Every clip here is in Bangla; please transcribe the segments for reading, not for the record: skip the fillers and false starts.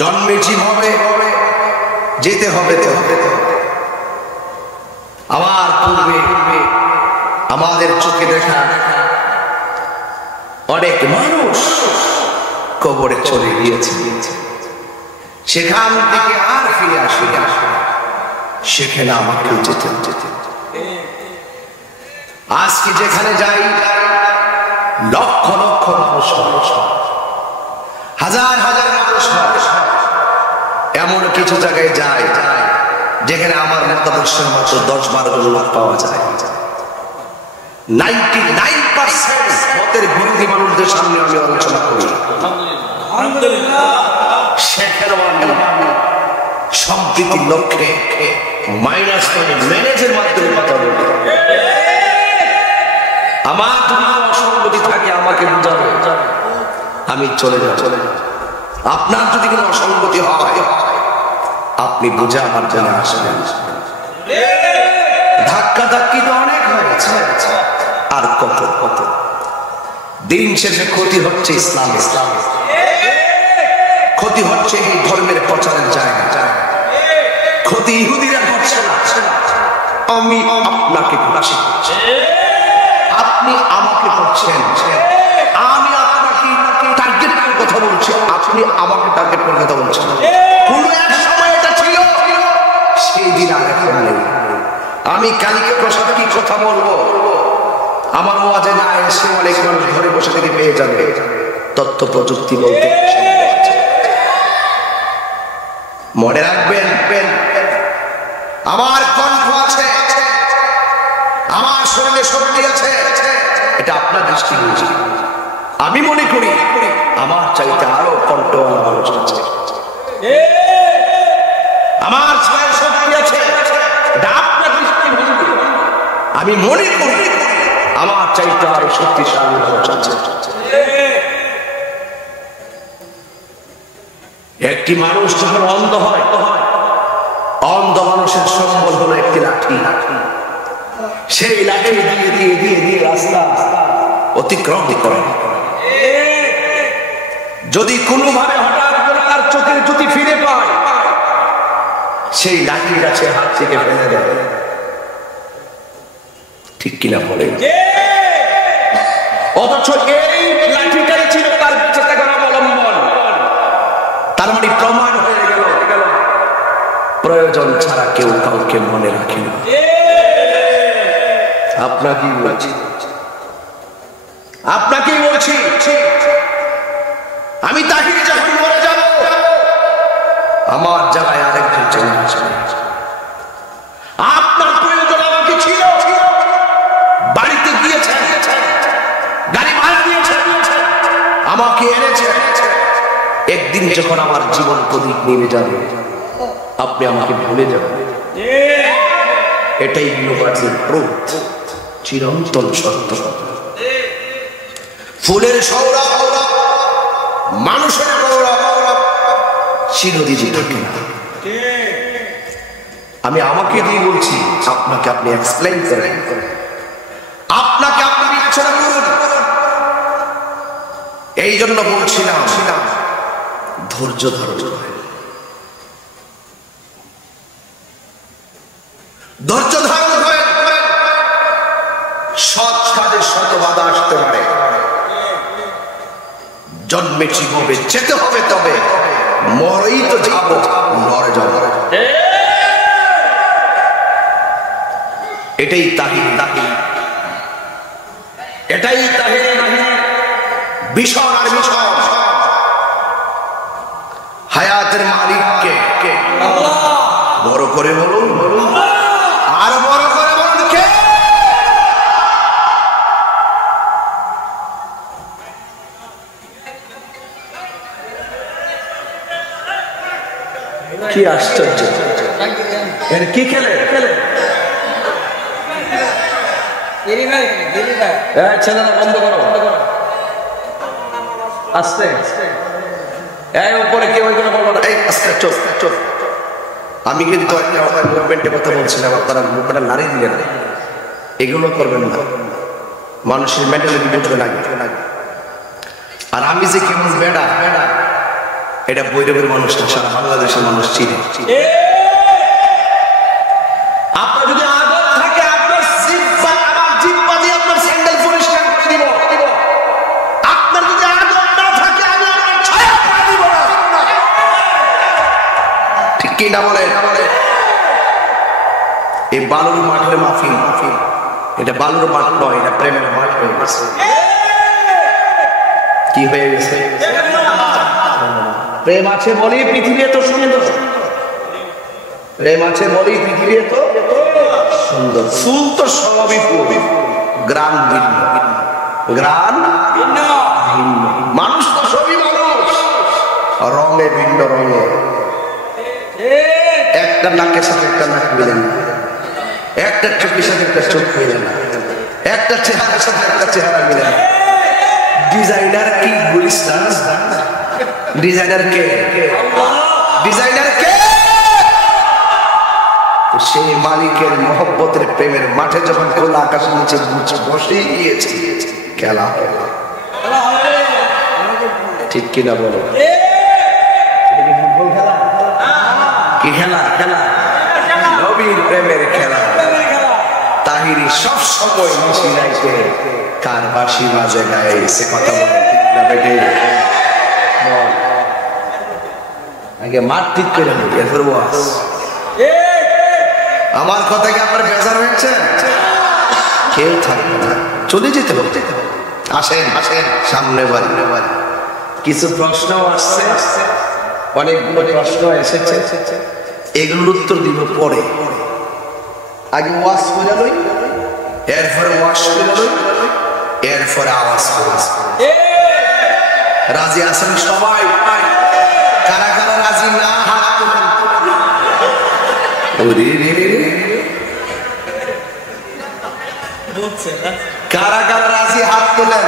জন্মেছি হবে যেতে হবে তো আমার পূর্বে আমাদের চোখে দেখা অনেক মানুষ কবরে চলে গিয়েছে, সেখান থেকে আর ফিরে আসে সেখানে আমাকে যেতে যেতে আজকে যেখানে যাই লক্ষ লক্ষ মানুষ, হাজার হাজার মানুষ, এমন কিছু জায়গায় যায় যেখানে আমার মতাদর্শের মতো 10-12 লোক পাওয়া যায়। 99% মতের বিরোধী মানুষদের সামনে আমি আলোচনা করি, সেখানেও আমি সম্প্রীতির লক্ষ্যে ম্যানেজের মাধ্যমে কথা বলি। আমার যদি অসঙ্গতি থাকে আমাকে বুঝাবে, আমি চলে যাব। আপনার যদি কোনো অসঙ্গতি হয় আপনি বুঝে আমার জন্য আসবেন। ধাক্কা ধাক্কি তো অনেক হয়েছে, আর কত কত। দিন শেষে ক্ষতি হচ্ছে ইসলাম, ক্ষতি হচ্ছে এই ধর্মের প্রচারের জায়গা, ক্ষতি ইহুদিরা করছে না, আমি আপনাকে করছি, আপনি আমাকে করছেন, আমি আপনাকে টার্গেট করে কথা বলছি, আপনি আমাকে টার্গেট করে কথা বলছেন। কোন এক সময় এটা ছিল, সেই দিন আর এখন নেই। আমি কালকে প্রসাদ কি কথা বলবো, আমার ওয়াজে না এসে অনেক মানুষ ঘরে বসে থেকে পেয়ে যাবে। তথ্য প্রযুক্তি বলতে মনে রাখবেন, আমার কণ্ঠ আছে, আমার শরীরে শক্তি আছে, এটা আপনার দৃষ্টিভঙ্গি। আমি মনে করি আমার চাইতে আরো কণ্ঠ মানুষ আছে, আমার ছায়া শক্তি আছে, এটা আপনার দৃষ্টিভঙ্গি। আমি মনে করি আমার চাইতে আরো শক্তিশালী মানুষ আছে। একটি মানুষ যখন অন্ধ হয়, অন্ধ মানুষের সম্বল হলো একটি লাঠি, সেই লাঠি দিয়ে দিয়ে দিয়ে দিয়ে রাস্তা অতিক্রম করে। যদি কোনোভাবে হঠাৎ করে তার চোখের জ্যোতি ফিরে পায়, সেই লাঠি গাছে হাত থেকে ফেলে দেয়। ঠিক কিনা বলে? অথচ এই লাঠিটাই ছিল তার বেঁচে থাকার অবলম্বন। তার মানে প্রমাণ হয়ে গেল প্রয়োজন ছাড়া কেউ কাউকে মনে রাখে না। আপনাকেই বলছি, আপনাকেই বলছি, আমি তাহির যখন মরে যাব, আমার জায়গায় আরেকজন চলে আসবে। আপনার প্রয়োজন আমাকে ছিল, বাড়িতে গিয়েছে, গাড়ি ভাড়া দিয়েছে, আমাকে এনেছে। একদিন যখন আমার জীবন প্রদীপ নেমে যাবে, আপনি আমাকে ভুলে যাবেন। এটাই বিনোবাদীর প্রুফ, চিরন্তন সত্য। ফুলের সৌরভ, মানুষের গৌরব চিরদিন থাকে না। আমি আমাকে দিয়ে বলছি, আপনাকে আপনি এক্সপ্লেইন করেন, আপনাকে আপনি বিবেচনা করুন। এই জন্য বলছিলাম ধৈর্য ধরুন, ধৈর্য ধারণ করেন। সৎ কাজে শত বাধা আসতে পারে, জন্মেছি হবে যেতে হবে, তবে মরেই তো যাব, মরে যাব। এটাই তাহির, এটাই তাহির ভীষণ আর ভীষণ। হায়াতের মালিককে বড় করে বলুন, আর বড় করে বলুন কে? কি আশ্চর্য! এর কি খেলে ছেলেরা? বন্ধ করো, আস্তে উপরে কেউ বলবো না, আস্তে চোখ চোখ। আমি কিন্তু মুভমেন্টের কথা বলছিলাম, আপনারা মুভমেন্টটা নাড়িয়ে দিলেন, এগুলো করবেন না, মানুষের মেন্টালিটি বুঝবে না। আর আমি যে কেমন বেড়া, এটা বৈরবের মানুষ না, সারা বাংলাদেশের মানুষ চিনে। আপনার যদি আদর থাকে আপনার জিহ্বা, আমার জিহ্বা দিয়ে আপনার স্যান্ডেল পরিষ্কার করে দিব। আপনার যদি আদর না থাকে আমি আপনার ছায়া করে দিব না। ঠিক কি না বলে? এই বালুর মাঠের মাহফিল, এটা বালুর মাঠ নয়, এটা প্রেমের মাঠ হয়ে গেছে। কি হয়ে গেছে? প্রেম আছে বলেই পৃথিবী এত সুন্দর, প্রেম আছে বলেই পৃথিবী এত সুন্দর। ফুল তো সবই ফুল, গ্রাম ভিন্ন, গ্রাম ভিন্ন, মানুষ তো সবই মানুষ, রঙে ভিন্ন, রঙে একটা নাকের সাথে একটা নাক মিলে না, একটা চোখের সাথে একটা চোখ মিলে না, একটা চেহারার সাথে একটা চেহারা মিলে না। ডিজাইনার কি বলিস না? ডিজাইনার কে? ডিজাইনার কে? সেই মালিকের মহব্বতের প্রেমের মাঠে যখন খোলা আকাশের নিচে বসে গিয়েছে, খেলা ঠিক কিনা বলো? কি খেলা? খেলা নবীর প্রেমের খেলা। তাহিরি সব সময় মিশি রাইতে কার বাঁশি বাজে গায়ে, সে কথা বলে বেটে আগে মাঠ ঠিক করে নিই, এরপর ওয়াজ। আমার কথা কি আপনার বেজার হয়েছে? কেউ থাকবে না, চলে যেতে হবে। আসেন আসেন, সামনে বাড়ি। কিছু প্রশ্ন আসছে, অনেকগুলো প্রশ্ন এসেছে, এগুলোর উত্তর দিব পরে। আগে ওয়াজ করে লই, এরপরে ওয়াজ করে লই, এরপরে আওয়াজ করে। রাজি আছেন সবাই? কারা কারা রাজি না হাত তুলেন। কারা কারা রাজি হাত তুলেন।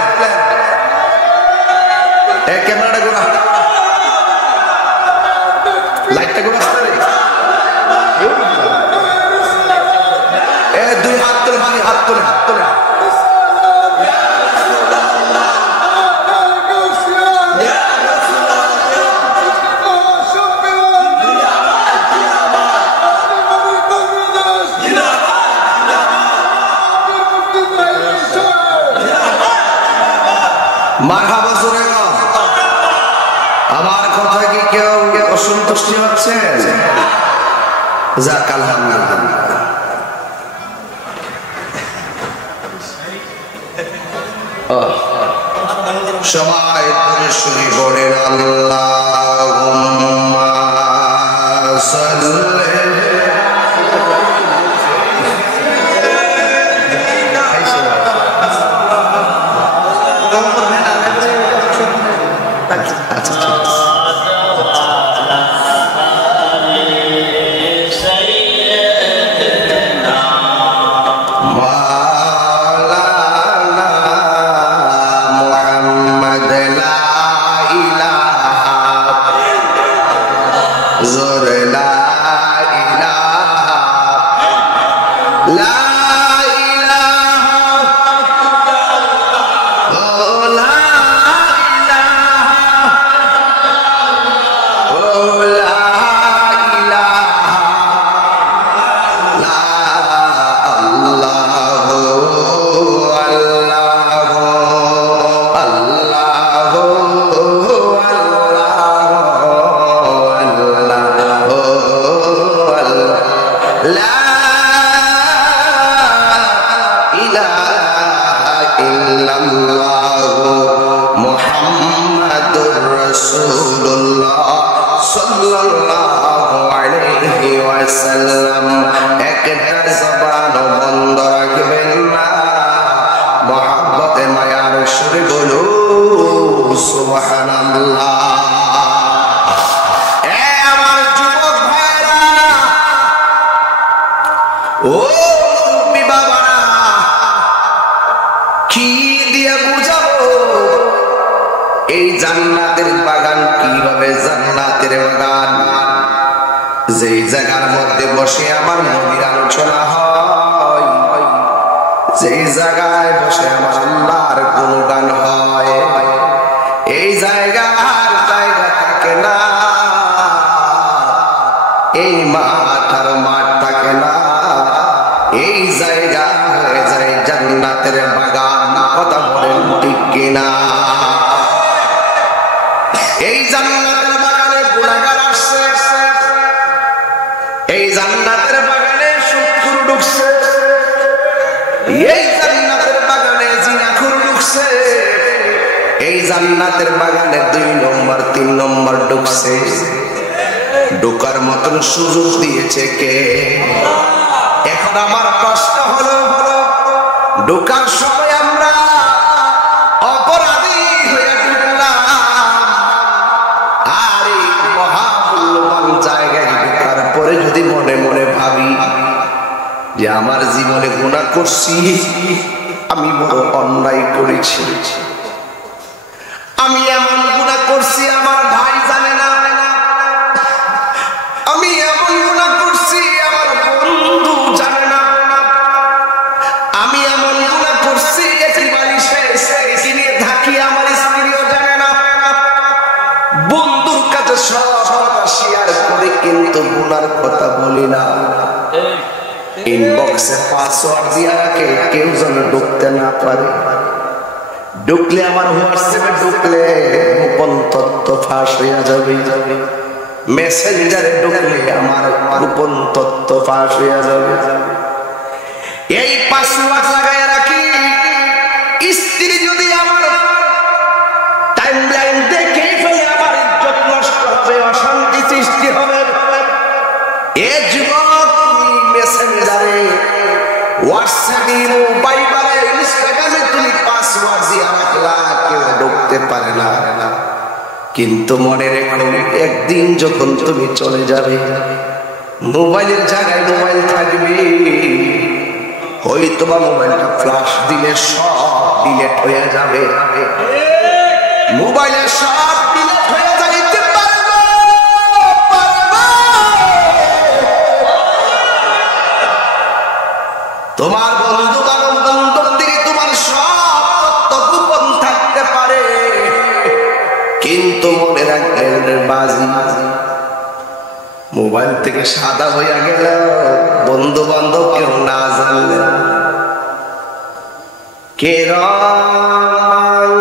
ক্যামেরাটা ঘোরা, লাইটটা ঘোরা, দুই হাত তুলে, হাত তুলে, হাত তুলে। মারহাবা জোরে না। আমার কথা কি কেউ অসন্তুষ্টি হচ্ছে? যাক আলহামদুলিল্লাহ। সবাই ধরে শুনি বলেন আল্লাহুম্মা সাল্লি। যেই জায়গার মধ্যে বসে আমার নবীর আলোচনা হয়, যেই জায়গায় বসে আমার আল্লাহর গুণগান হয়, এই জায়গার জায়গা থেকে থাকে না, এই মাঠ আর মাঠ থাকে না, এই জায়গা হয়ে যায় জান্নাতের বাগান। কথা বলেন ঠিক কিনা? এই জান্নাতের বাগানে গুনাহগার আসছে, এই জান্নাতের বাগানে সুদখোর ঢুকছে, এই জান্নাতের বাগানে জিনাখোর ঢুকছে, এই জান্নাতের বাগানে 2 নম্বর 3 নম্বর ঢুকছে। ঢোকার মতন সুযোগ দিয়েছে কে? এখন আমার প্রশ্ন হলো, ঢোকার সময় আমরা অপরাধী হয়ে ঢুকলাম, আর এই মহামূল্যবান জায়গায় ঢোকার পরে যদি মনে মনে ভাবি যে আমার জীবনে গুনাহ করছি, আমি বড় অন্যায় করেছি, আমি এমন গুনাহ করছি আমার ভাই জানে না, আমি এমন গুনাহ করছি আমার বন্ধু জানে না, আমি এমন গুনাহ করছি একেবারে কিনে থাকি আমার স্ত্রীও জানে না, বন্ধুর কাছে সব কথা শেয়ার করে কিন্তু গুনার কথা বলি না, ইনবক্সে পাসওয়ার্ড দিয়ে রাখে কেউ যেন ঢুকতে না পারে, ঢুকলে আমার হোয়াটসঅ্যাপে ঢুকলে গোপন তথ্য ফাঁস হয়ে যাবে, মেসেঞ্জারে ঢুকলে আমার গোপন তথ্য ফাঁস হয়ে যাবে। এই পাসওয়ার্ড লাগায় রাখি, স্ত্রী যদি আমার টাইমলাইন দেখে ফেলে আমার ইজ্জত নষ্ট হবে, অশান্তি সৃষ্টি হবে। এই যুবক তুমি মেসেঞ্জারে, হোয়াটসঅ্যাপে, মোবাইলে, ইনস্টাগ্রামে তুমি পাসওয়ার্ড দিয়ে রাখলা, কেউ ঢুকতে পারে না, কিন্তু মনে রেখো একদিন যখন তুমি চলে যাবে, মোবাইলের জায়গায় মোবাইল থাকবে, হয়তো বা মোবাইলটা ফ্ল্যাশ দিলে সব ডিলিট হয়ে যাবে, মোবাইলে সব ডিলিট হয়ে যাইতে পারবে। তোমার বন্ধু বান্ধব থেকে তোমার সব গোপন থাকতে পারে, কিন্তু মনে রাখবেন বাজি মোবাইল থেকে সাদা হয়ে গেল, বন্ধু বান্ধব কেউ না জানলে কিরামান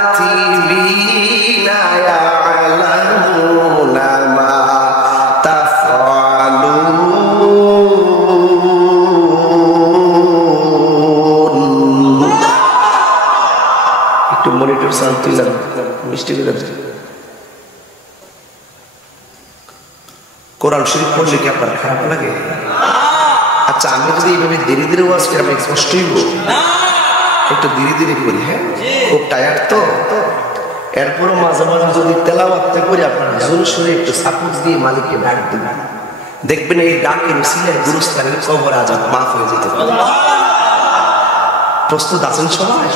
কাতিবিনা ইয়ালামুনা মা তাফআলুন। একটু মনিটর সাউন্ড তুলে মিষ্টি করে দিন। কোরআন শরীফ পড়লে কি আপনার খারাপ লাগে? আচ্ছা, আমি যদি এইভাবে ধীরে ধীরে ওয়াজ করি আমি কষ্টই হবো, একটু ধীরে ধীরে করি। হ্যাঁ, খুব টায়ার্ড তো, এরপরও মাঝে মাঝে যদি তেলাওয়াত করি আপনার জোর সরে একটু সাপোর্ট দিয়ে মালিককে ডাক দিবেন, দেখবেন এই ডাকের উসিলায় গুরুস্থানের কবর আযাব মাফ হয়ে যেতে পারে। প্রস্তুত আছেন সবাই?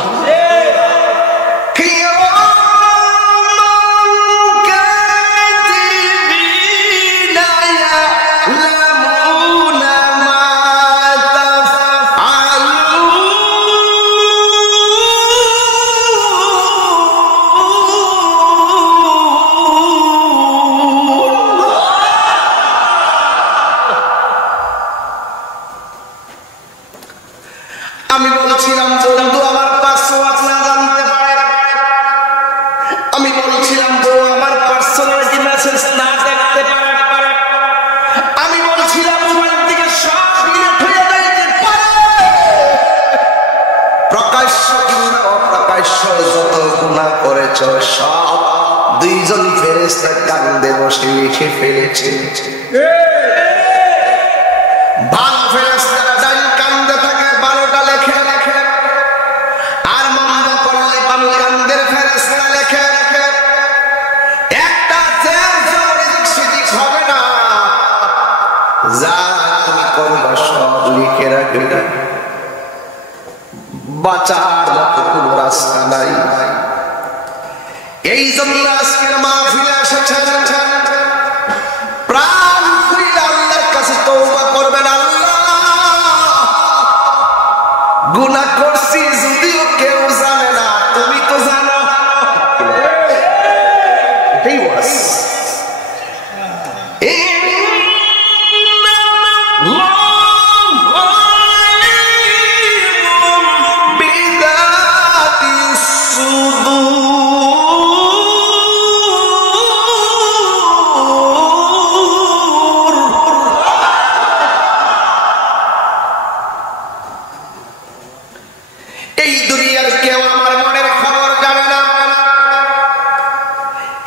আমি বলছিলাম বন্ধু আমার পাসওয়ার্ড না জানতে পারে, আমি বলছিলাম বউ আমার পার্সোনালিটি মেসেজ না দেখতে পারে, আমি বলছিলাম মোবাইল থেকে সব ডিলিট হয়ে যাইতে পারে। প্রকাশ্য কিংবা অপ্রকাশ্য যত গুনাহ করেছো সব 2 জন ফেরেশতা কান্দে বসে লিখে ফেলেছে। ভালো ফেরেশতারা ডান কান্দে থাকে, ভালোটা লেখে, আর মন্দ করলে বাম কান্দের ফেরেশতারা লেখে। একটা এদিক সেদিক হবে না, যা তুমি করবা সব লিখে রাখবে, বাঁচার মতো কোনো রাস্তা নাই। এই জন্য আজকের মাহফিলে এসেছেন, প্রাণ খুলে আল্লাহর কাছে তওবা করবেন। আল্লাহ, গুনাহ করছি যদিও কেউ জানে না, তুমি তো জানো,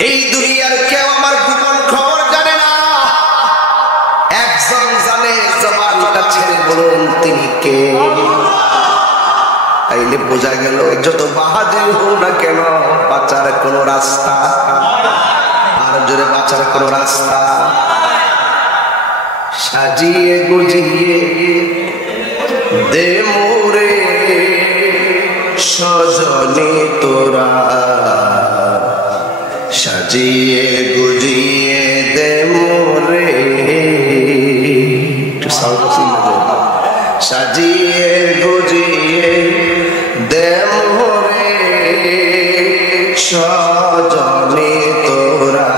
এই দুনিয়ার কেউ আমার গোপন খবর জানে না, একজন জানে, জবানটা ছেড়ে বলুন তিনি কে। তাইলে বোঝা গেল যত বাহাদুর হোক না কেন, বাঁচার কোনো রাস্তা, আর জোরে বাঁচার কোনো রাস্তা। সাজিয়ে গুজিয়ে দে মোরে সজনে তোরা, সাজিয়ে গুজিয়ে দে মোরে, সাজিয়ে গুজিয়ে দে মোরে সজনে তোরা,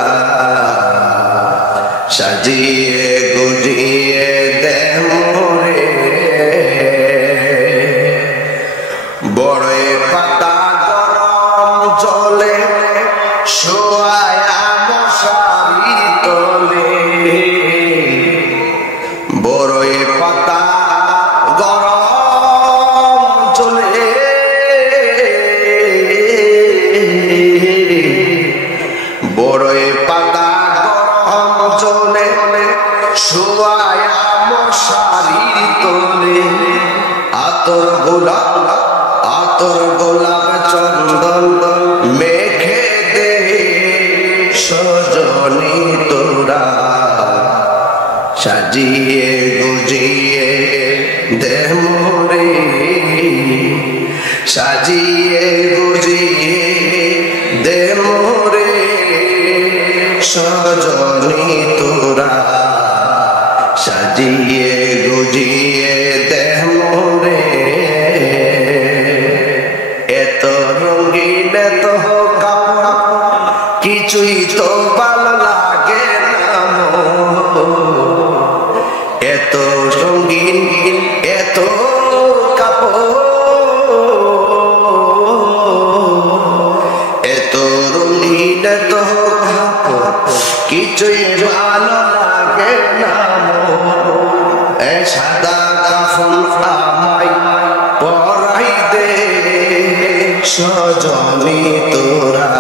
সাজিয়ে গুজিয়ে দে মোরে। বড়ে পাতা গরম জলে শোয়া মশারি তলে, বড়ে পাতা গরম জলে বড়ে পাতা গরম জলে শোয়া মশারি তলে, আতর গোলাপ চন্দন মেখে দে সজনি তোরা, সাজিয়ে গুজিয়ে দে মোরে, সাজিয়ে গুজিয়ে দে মোরে সজনি তোরা, সাজিয়ে গুজিয়ে দে মোরে। এত রঙিন এত কাপড় কিছুই তো ভালো লাগে না, এত রঙিন এত কাপড়, এত রঙিন এত কাপড় কিছুই ভালো লাগে না। সাদা কাফন আমায় পরাই দে সজনি তোরা,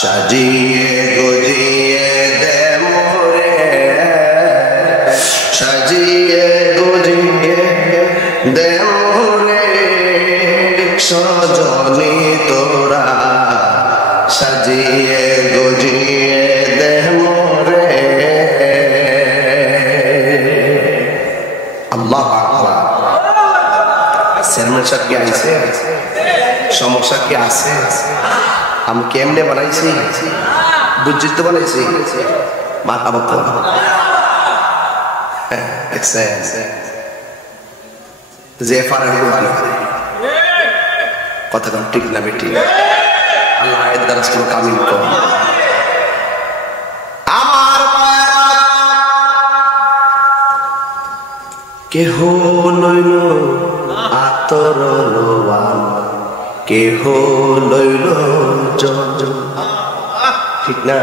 সাজিয়ে গুজিয়ে দে মোরে, সাজিয়ে গুজিয়ে দে মোরে সজনি তোরা, সাজিয়ে গুজিয়ে দে মোরে। আল্লাহ আকবার। সেরমন কি আইছে, সমস্যা কি আছে? আমি কেমনে বানাইছি বুঝছি তো বানাইছি, মাথা বক্ত যে পারে কথা কম ঠিক না বেটি, আল্লাহ এর দ্বারা কামিল কম। আমার কেহ লইল আতর লোয়ান, কেহ লইল ঠিক না?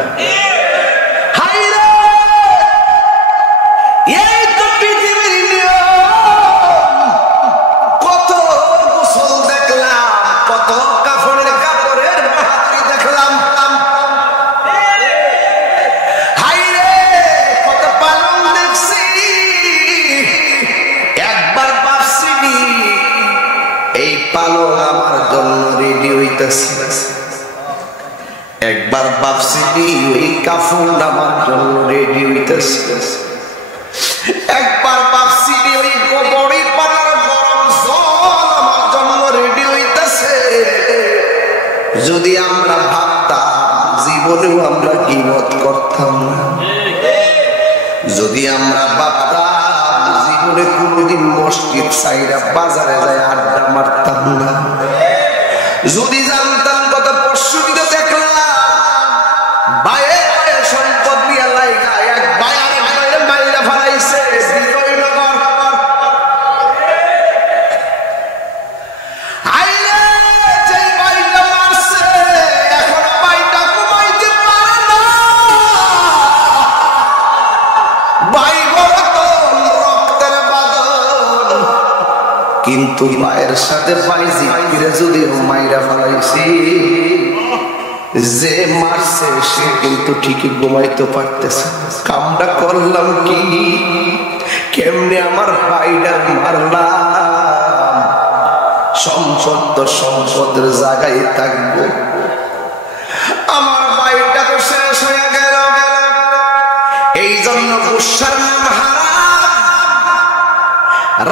কত গোসল দেখলাম, কত কাপড়ের বাহাদুরি দেখলাম, হাইরে কত পালন দেখছি। একবার ভাবছি এই পালন আমার জন্য রেডি হইতেছে, একবার ভাবছি ওই কাফন আমার জন্য রেডি হইতেছে, একবার ভাবছি ওই গোবরে পানার গরম জল আমার জন্য রেডি হইতেছে। যদি আমরা ভাবতাম জীবনেও আমরা গীবত করতাম না, যদি আমরা ভাবতাম জীবনে কোনোদিন মসজিদ সাইরা বাজারে যায় আড্ডা মারতাম না, যদি জানতাম কত পরশুদিনে দেখলাম বাইরে সম্পদ নিয়ে লাইগা এক বায়ারে বাইরে মাইরা ফেলাইছে বিজয়নগর, আইরে যেই বাইটা মারছে এখন বাইটা ঘুমাইতে পারে না, বাই বরতন রক্তের বাদন, কিন্তু মায়ের সাথে পাইছি ফিরে যদি মাইরা ফেলাইছি যে মারছে সে কিন্তু ঠিকই ঘুমাইতে পারতেছে। কামটা করলাম কি, কেমনে আমার ভাইটার মারলাম? সম্পদ তো সম্পদের জায়গায় থাকবো, আমার ভাইটা তো শেষ হয়ে গেল। এই জন্য গুসার নাম হারাম,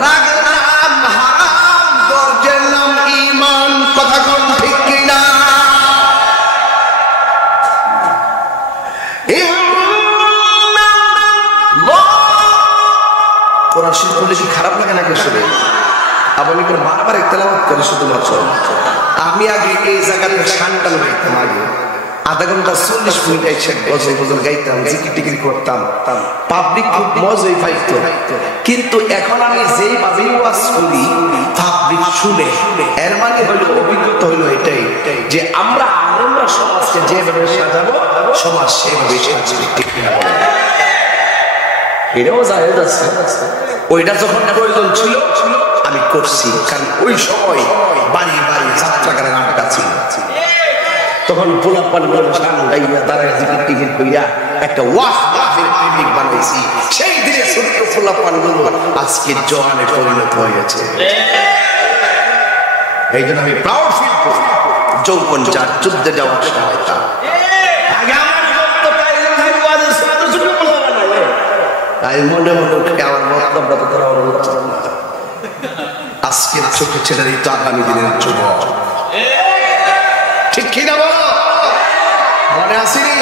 রাগের নাম হারাম, ধৈর্যের নাম ঈমান। কথা কোন ঠিক কিনা? কোরআন শরীফ পড়লে কি খারাপ লাগে নাকি? শুনে আবার বারবার তেলাওয়াত করে শুধুমাত্র। আমি আগে এই জায়গাতে শানটান গাইতাম, আগে আধা ঘন্টা 40 মিনিট একসাথে গজল গজল গাইতাম, জিকির টিকির করতাম, পাবলিক খুব মজাই পাইতো। কিন্তু এখন আমি যেইভাবে ওয়াজ করি পাবলিক শুনে, এর মানে হলো অভিজ্ঞতা হলো এটাই যে আমরা সমাজকে যেভাবে সাজাবো সমাজ সেভাবে সাজাবে। ঠিক না? এটাও জায়েজ আছে। ওইটা যখন প্রয়োজন ছিল আমি করছি, কারণ ওই সময় বাড়ি বাড়ি যাত্রাগারের আড্ডা ছিল। তখন পোলাপান গাইয়া দাঁড়ায় জিকির টিকির কইরা একটা ওয়াহদাহের প্রেমিক বানাইছি। সেই দিনে ছোট্ট পোলাপান গুলো আজকে জওয়ানে পরিণত হয়েছে। এই জন্য আমি প্রাউড ফিল করি যৌবন যার যুদ্ধে যাওয়ার সময়টা। মনে মনে আমার মন্তব্যটা তো করা হচ্ছে না। আজকের ছোট ছেলেরই তো আগামী দিনের যুবক। ঠিক কিনা বলো? মনে আসেনি?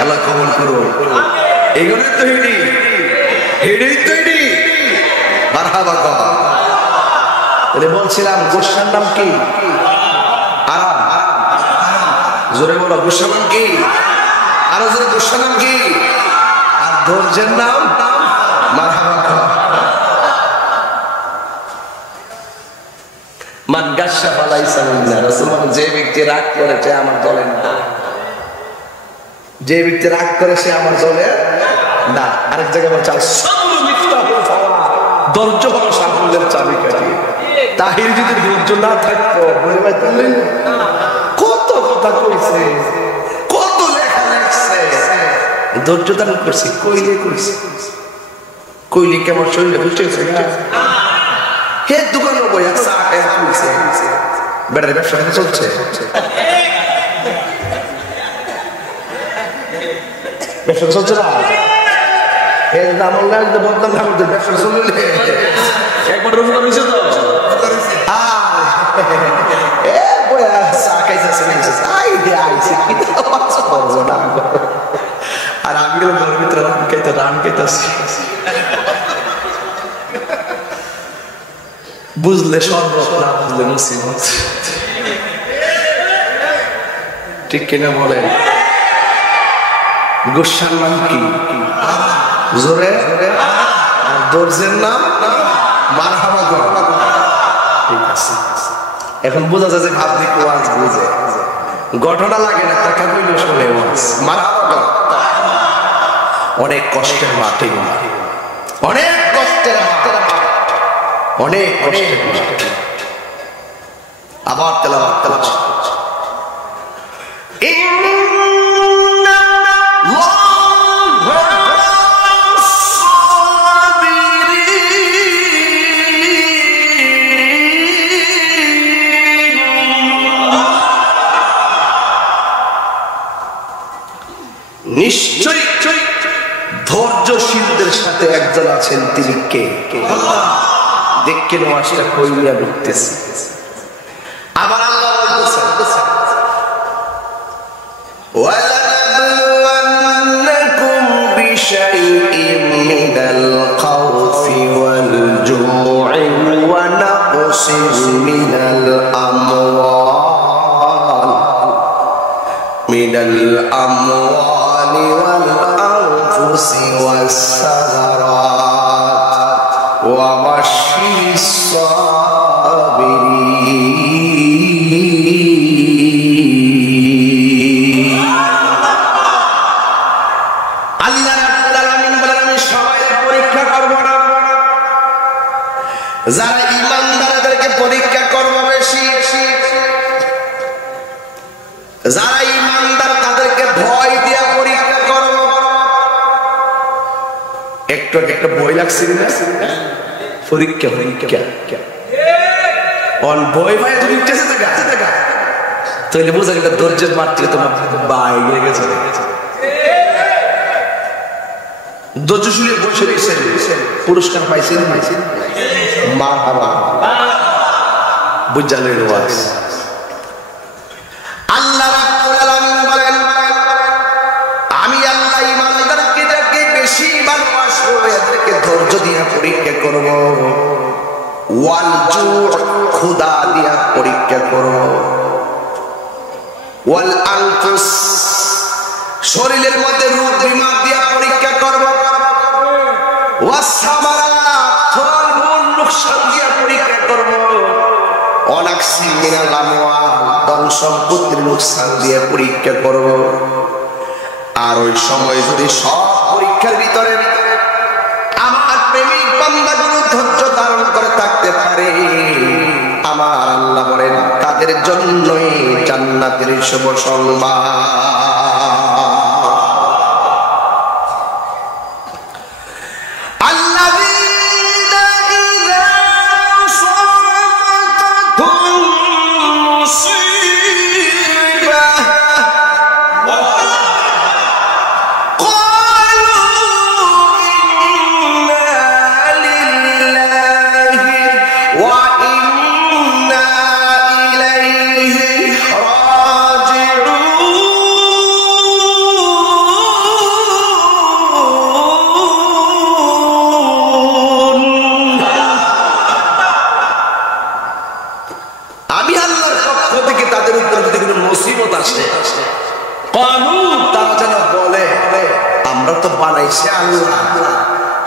আল্লাহ কবুল করো। এগুলোই তো হেডি, হেডেই তো হেডি। মারহাবা কর। বলছিলাম গোসার নাম কি? আরাম। জোরে বলো, গোসার নাম কি? আরো জোরে, গোসার নাম কি? আর ধৈর্যের নাম মারহাবা কর। মান গাশা ফালাইসা মিন্না, রাসূল বলেন যে ব্যক্তি রাগ করেছে আমার দলের না, যে ব্যক্তি রাগ করে সে আমার দলের না। আরেক জায়গায় বলছে সাবরু মিফতাহুল ফাওয়া, ধৈর্য হলো সাফল্যের চাবিকাঠি। তাহির যদি ধৈর্য না থাকতো বলে পাইতেন কত কথা কইছে, কত লেখা লেখছে, ধৈর্য ধারণ করছি, কইলে কইছে, কইলে কেমন শরীরে বুঝতেছে না। হে দোকানে বইয়া চা খাইয়া কইছে, বেটার ব্যবসা চলছে। ব্যবসা চলছে না, এর দাম লাগবে বদনাম না করতে, ব্যবসা চললে একবার রোজগার হয়েছে তো। এ বইয়া চা খাইছে, আই দে আইছে করবো না। আর আমি গেলাম ঘরের ভিতরে রান খাইতেছি। বুঝলে সর্বত, না বুঝলে মুসিবত। ঠিক কিনা বলেন? গুসার নাম কি? জোরে। আর ধৈর্যের নাম মারহাবা কর। ঠিক আছে, এখন বোঝা যায় যে পাবলিক ওয়াজ বুঝে, ঘটনা লাগে না, টাকা কইলে শুনে ওয়াজ। মারহাবা কর। অনেক কষ্টের মাঠে, অনেক কষ্টের মাঠে, অনেক কষ্টের মাঠে। আবার তেলাওয়াত করছি। নিশ্চয়ই ধৈর্যশীলদের সাথে একজন আছেন, তিনি কে? দেখে নেওয়াটা কইয়া ঢুকতেছি। আবার আল্লাহ বলতেছেন ওয়ালানাবলুওয়ান্নাকুম বিশাইইম মিনাল খাউফি ওয়াল জুউ'i ওয়া নাকসিম মিনাল আমওয়ালি ওয়াল আনফুসি ওয়াস সামারাত ওয়া বাশশিরিস সাবিরিন। আল্লাহ রাব্বুল আলামিন বলেন আমি সবাইকে পরীক্ষা করব না, যারা ঈমানদারদেরকে পরীক্ষা করব বেশি। যারা ইমানদার তাদেরকে ভয় দিয়া পরীক্ষা করো। একটু একটা ভয় লাগছে না? পরীক্ষা পরীক্ষা অন ভয় ভাই যদি উঠেছে দেখা তাহলে বোঝা গেল ধৈর্যের মাত্রা তোমার বাইরে গেছে। ধৈর্যশীল বসে গেছেন, পুরস্কার পাইছেন মারহাবা বুঝালেন ওয়াজ। আল্লাহ রাব্বুল আলামিন বলেন আমি আল্লাহ ইমানদারকে যাকে বেশি ভালোবাসবো এদেরকে ধৈর্য দিয়ে পরীক্ষা করব। ওয়াল জু' ক্ষুধা দিয়ে পরীক্ষা করব। ওয়াল আনফুস শরীরের মধ্যে রোগ বিমার দিয়ে পরীক্ষা করব। ওয়াস সামারাত ফলমূল লোকসান দিয়ে পরীক্ষা করব। অনাকসি মিনাল আমওয়াল ধন সম্পত্তির লোকসান দিয়ে পরীক্ষা করব। আর ওই সময় যদি সব পরীক্ষার ভিতরে আমার প্রেমিক বান্দাগুলো ধৈর্য ধারণ করে থাকতে পারে, আমার আল্লাহ বলেন তাদের জন্যই জান্নাতের শুভ সংবাদ।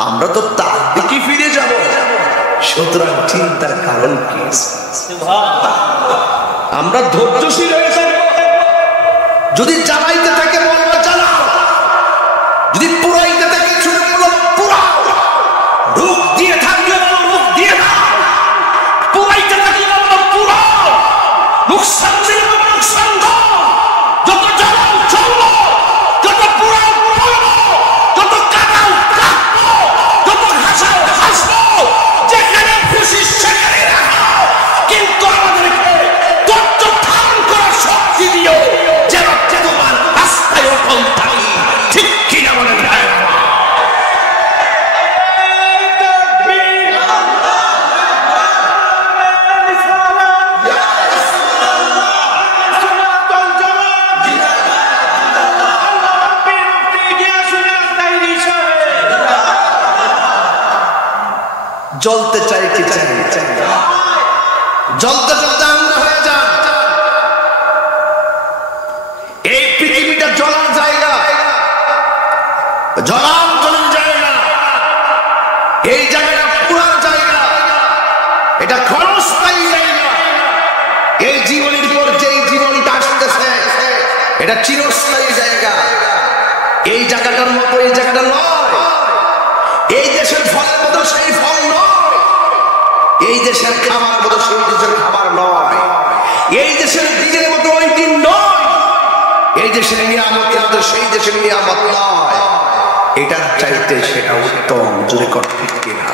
আমরা তো তার দিকে ফিরে যাব, সুতরাং চিন্তার কারণ কি? আমরা ধৈর্যশীল হয়ে যাব। যদি জ্বালাইতে থাকে বলবো জ্বালাও, যদি পুরাইতে থাকে শুনে বলবো পুরাও, রূপ দিয়ে থাকলে বলবো রূপ দিয়ে দাও, পুরাইতে থাকলে বলবো পুরাও, লোকসান দিলে বলবো লোকসান দাও। যত জ্বালাও চলবো, যত পুরাও পুরাবো, যত কাটাও কাটবো, যত হাসাও হাসবো, যেখানে খুশি সেখানে রাখো, কিন্তু আমাদেরকে ধৈর্য ধারণ করার শক্তি দিও যেন তোমার রাস্তায় অটল থাকি। ঠিক কিনা বলেন ভাই? জ্বলতে চাই কি চাই? জ্বলতে জ্বলতে আমরা হয়ে যান। এই পৃথিবীটা জ্বলার জায়গা, জ্বলার জায়গা, এই জায়গাটা পুরার জায়গা, এটা ক্ষণস্থায়ী জায়গা। এই জীবনের পর যে জীবনটা আসতেছে এটা চিরস্থায়ী জায়গা। এই জায়গাটার মতো এই জায়গাটা নয়। এই দেশের ফলের মতো সেই ফল নয়, এই দেশের খাবার মতো সেই দেশের খাবার নয়, এই দেশের দিনের মতো ওই দিন নয়, এই দেশের নিয়ামতের মতো সেই দেশের নিয়ামত নয়। এটার চাইতে সেটা উত্তম, যদি ঠিক কিনা?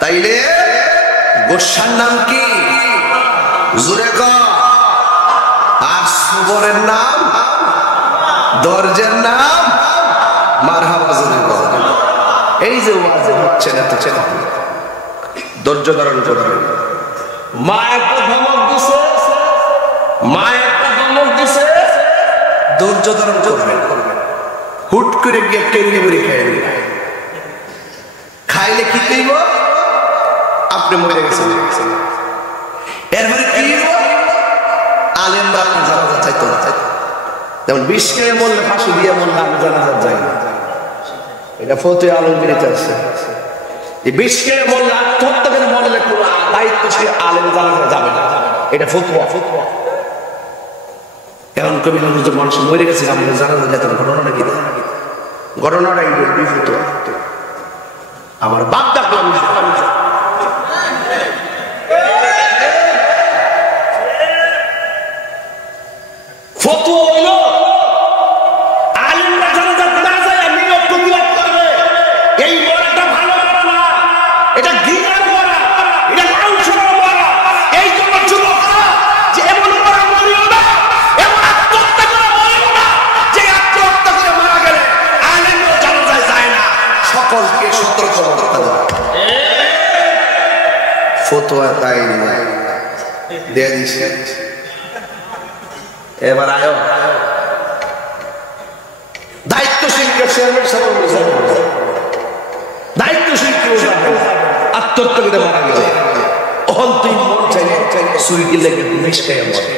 তাইলে গোস্বার নাম কি? জোরে কর। আর সুবরের নাম, দরজের নাম মারহাবা। জোরে কর। এই যে হচ্ছে না, ধৈর্য ধারণ করবে। মা একটা ধমক দিছে, মা একটা ধমক দিছে, ধৈর্য ধারণ করবে। হুট করে গিয়ে কেন্দ্রি করে খাইলে, খাইলে কি করব? আপনি মরে গেছেন। এরপরে কি আলেমরা আপনার জানাজা চাইতো না। যেমন 20 টাকা মরলে ফাঁসি দিয়ে মরলে আমি জানাজা যাই না, এটা ফতোয়া আলমগীরিতে আছে। এই 20 টাকা মরলে আত্মহত্যা করে মরলে কোনো দায়িত্বশীল আলেম জানাজা যাবে না, এটা ফতোয়া। এখন কবি নজরুল মানুষ মরে গেছে, আমাদের জানাজা যেত না। ঘটনাটা কি? ঘটনাটা এই ফতোয়া। আমার বাপ ডাকলাম, ফতোয়া তাই দিয়ে দিছে। এবার আয়ো দায়িত্বশীল চেয়ারম্যান সাহেব দায়িত্বশীল আত্মহত্যা মারা গেল। অহন তুই মন চাই সুইকি লেগে বিষ খেয়ে মরে।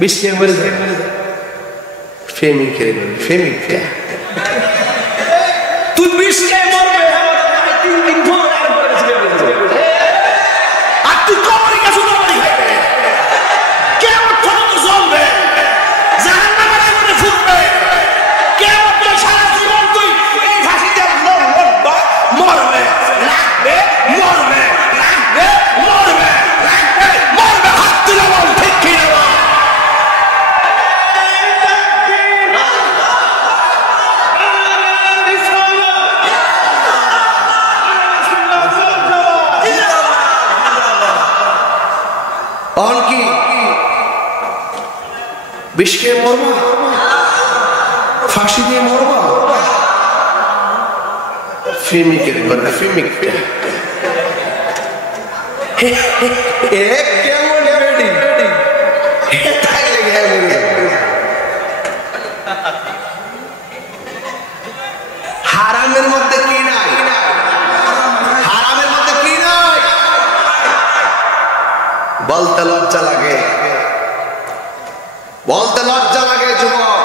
বিষ খেয়ে মরে যায় ফেমিক খেয়ে মরে। ফেমিকটা তুই বিষ খেয়ে মরবে 3 দিন পর আর তুই কবরে গেছো কবরে খাইবে কেমন পর্যন্ত চলবে জাহান্নামের আগুনে ফুটবে কেমন তো সারা জীবন তুই এই ফাঁসিতে মরবে লাগবে মরবে লাগবে মরবে লাগবে মরবে হাত তুলে বল ঠিক কি না বিষ খেয়ে মরবা ফাঁসি দিয়ে মরবা ফেমিকের ঘরে ফেমিকটা কেমন হারামের মধ্যে কি নাই হারামের মধ্যে কি নাই বলতে লজ্জা লাগে বলতে লজ্জা লাগে যুবক।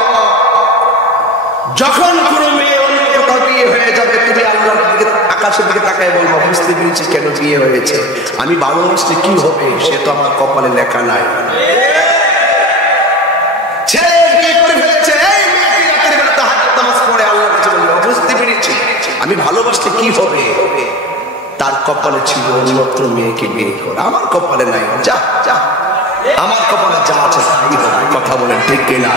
যখন কোনো মেয়ে অন্য কোথাও বিয়ে হয়ে যাবে তুমি আল্লাহর দিকে আকাশের দিকে তাকায় বলবো বুঝতে পেরেছি কেন বিয়ে হয়েছে আমি ভালোবাসলে কি হবে সে তো আমার কপালে লেখা নাই। ছেলে বিয়ে করে ফেলেছে এই মেয়েটি রাতের বেলা তাহাজ্জুদ নামাজ পড়ে আল্লাহর কাছে বলল বুঝতে পেরেছি আমি ভালোবাসলে কি হবে তার কপালে ছিল অন্যত্র মেয়েকে বিয়ে করা আমার কপালে নাই। যা যা আমার কপালে যা আছে তাই হবে। কথা বলেন ঠিক কিনা?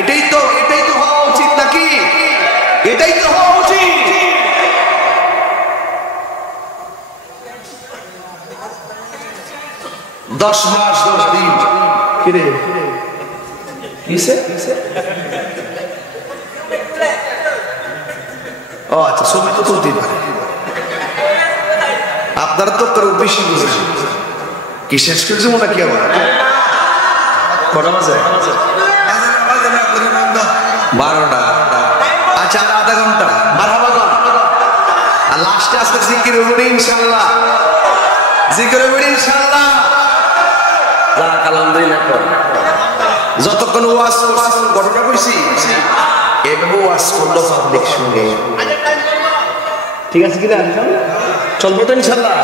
এটাই তো হওয়া উচিত নাকি? এটাই তো হওয়া উচিত। দশ মাস 10 দিন কিরে কিসে ও আচ্ছা ছবি তো তুলতে পারে আপনারা তো তোর বেশি বুঝেছেন কি শেষ করেছে মনে কি আবার কটা বাজে 12টা আচ্ছা আর আধা ঘন্টা মারহাবা আর লাস্টে আজকে জিকির হবে ইনশাআল্লাহ জিকির হবে ইনশাআল্লাহ যাক আলহামদুলিল্লাহ যতক্ষণ ওয়াজ ঘটনা কইছি এভাবে ওয়াজ করলো পাবলিক শুনে ঠিক আছে কি না চলবো তো ইনশাআল্লাহ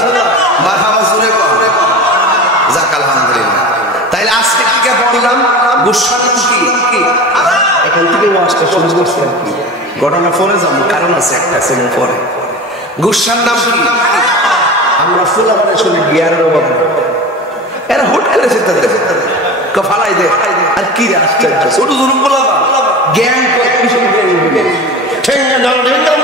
মারহাবা জোরে কর যাক আলহামদুলিল্লাহ। তাইলে আজকে কি বললাম গুসার নাম কি এখান থেকে ওয়াজটা শুরু করছি আর কি ঘটনা পরে যাবো কারণ আছে একটা ছেলে পরে গুসার নাম কি আমরা ফুলাবারে শুনে গিয়ারের অভাব এরা হুট করে যেতে দেবে ফালাই দে আর কি রে আশ্চর্য ছোট ছোট ফুলাবা জ্ঞান কিশোর জ্ঞান বলে ঠেঙ্গা জল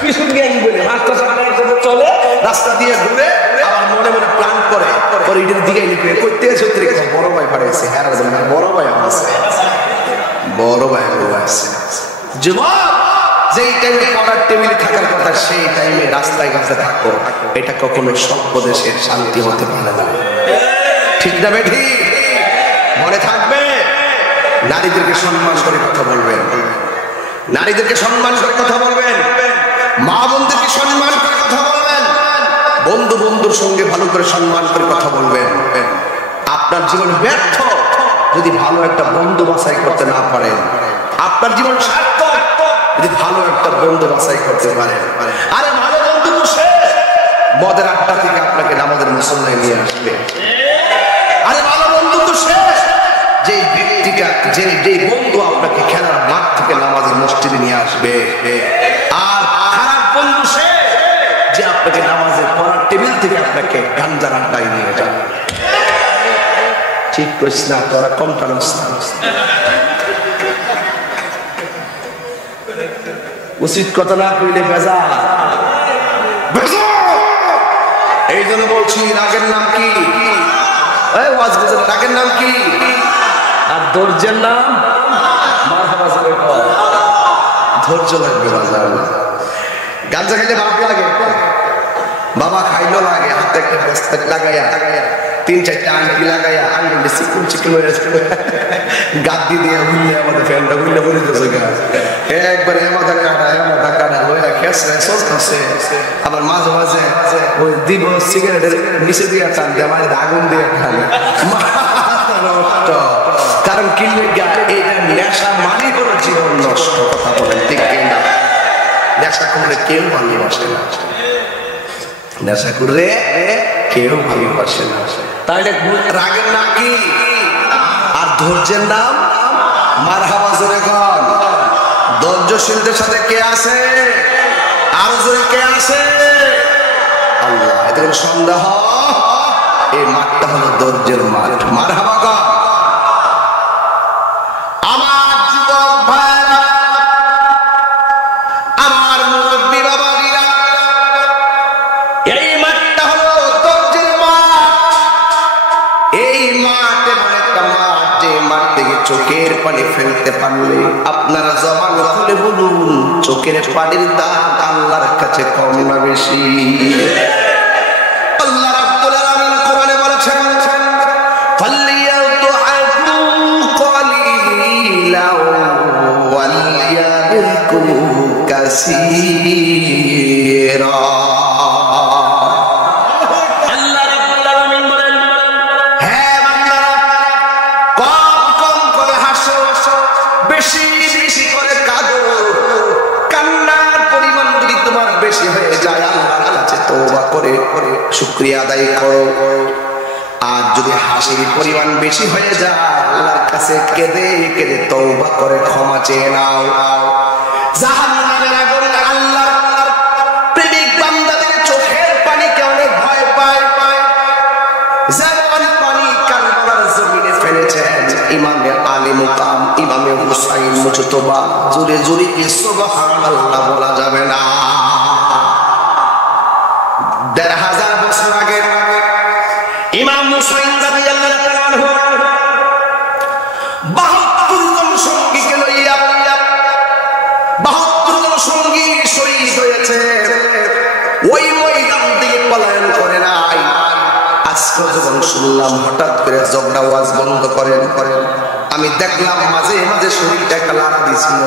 কিশোর জ্ঞান বলে রাস্তা সামনে চলে রাস্তা দিয়ে ঘুরে আবার মনে মনে প্ল্যান করে পরে এটার দিকে লিখে করতে সত্যি বড় ভাই পাঠাইছে হ্যাঁ বড় ভাই আছে বড় ভাই আছে যুবক যেই টাইমে পড়ার টেবিলে থাকার কথা সেই টাইমে রাস্তায় ঘাটে থাকো এটা কখনো সভ্য দেশের শান্তি হতে পারে না ঠিক না বেঠি মনে থাকবে নারীদেরকে সম্মান করে কথা বলবেন নারীদেরকে সম্মান করে কথা বলবেন মা বোনদেরকে সম্মান করে কথা বলবেন বন্ধু বন্ধুর সঙ্গে ভালো করে সম্মান করে কথা বলবেন আপনার জীবন ব্যর্থ যদি ভালো একটা বন্ধু বাছাই করতে না পারেন আপনার জীবন সার্থক যদি ভালো একটা বন্ধু বাছাই করতে পারেন আরে ভালো বন্ধু তো সে মদের আড্ডা থেকে আপনাকে নামাজের মুসল্লায় নিয়ে আসবে আরে ভালো বন্ধু তো সে যে ব্যক্তিটা যে বন্ধু আপনাকে খেলার মাঠ থেকে নামাজের মসজিদে নিয়ে আসবে আর খারাপ বন্ধু সে যে আপনাকে নামাজের পড়ার টেবিল থেকে আপনাকে গাঞ্জার আড্ডায় নিয়ে যাবে ঠিক করিস না তোরা কম টানস না উচিত কথা না কইলে বেজা এই জন্য বলছি রাগের নাম কি রাগের নাম কি আর দর্জের নাম মারহাবা ধৈর্য লাগবে বাজার। গাঁজা খাইলে বাপ লাগে, বাবা খাইলো লাগে, হাতে একটা বস্তাক লাগাইয়া 3-4টা আংটি লাগাইয়া আঙ্গুলে চিকুন চিকুন গাদ্দি দিয়ে হুইলে আমাদের ফ্যানটা হুইলে বলে দিয়েছে গাছ একবার এমাদা কাটা লইয়া খেসে চলতেছে। আবার মাঝে মাঝে ওই দিব সিগারেটের নিচে দিয়ে টান দিয়ে আমার আগুন দিয়ে খান। কারণ কিনলে এইটা নেশা মানে হলো জীবন নষ্ট। কথা বলেন ঠিক কিনা? নেশা করলে কেউ ভালোবাসে না, নেশা করলে কেউ ভালোবাসে না। তাহলে রাগের নাম কি আর ধৈর্যের নাম? মারহাবা জোরে কর। ধৈর্যশীলদের সাথে কে আছে? আরো জোরে কে আছে? আল্লাহ। এতে কোনো সন্দেহ? এই মাঠটা হলো ধৈর্যের মাঠ। মারহাবা কর। আমার যুবক ভাইরা, আমার মুরব্বী বাবাজিরা, এই মাঠটা হলো ধৈর্যের মাঠ। এই মাঠ এমন একটা মাঠ যে মাঠ থেকে চোখের পানি ফেলতে পারলে আপনারা জবান খুলে বলুন চোখের পানির দাম আল্লাহর কাছে কম না বেশি? আল্লাহ রাব্বুল আলামিন কোরআনে বলেছেন ফালিয়াদুআতু ক্বালিলা ওয়ালিয়াবকু কাসীরা। শুকরিয়া আদায় করো। আর যদি হাসির পরিমাণ বেশি হয়ে যায় আল্লাহর কাছে কেঁদে কেঁদে তওবা করে ক্ষমা চেয়ে নাও। জাহান্নামের আগুন আল্লাহর প্রেমিক বান্দাদের চোখের পানিকে অনেক ভয় পায়। যেমন পানি কারবালার জমিনে ফেলেছেন ইমামে আলী মুকাম ইমামে হুসাইন মুজতবা। জোরে জোরে কি সুবহানাল্লাহ বলা যাবে না? ১,৫০০ বছর আগে ইমাম হুসাইন রাদিয়াল্লাহু তাআলা আনহু ৭২ জন সঙ্গীকে লইয়া ৭২ জন সঙ্গী শহীদ হয়েছে। ওই ময়দান থেকে পলায়ন করে নাই। আজকে যখন শুনলাম হঠাৎ করে ঝগড়া ওয়াজ বন্ধ করেন। আমি দেখলাম মাঝে মাঝে শরীরটা একটা লাড়া দিছিল,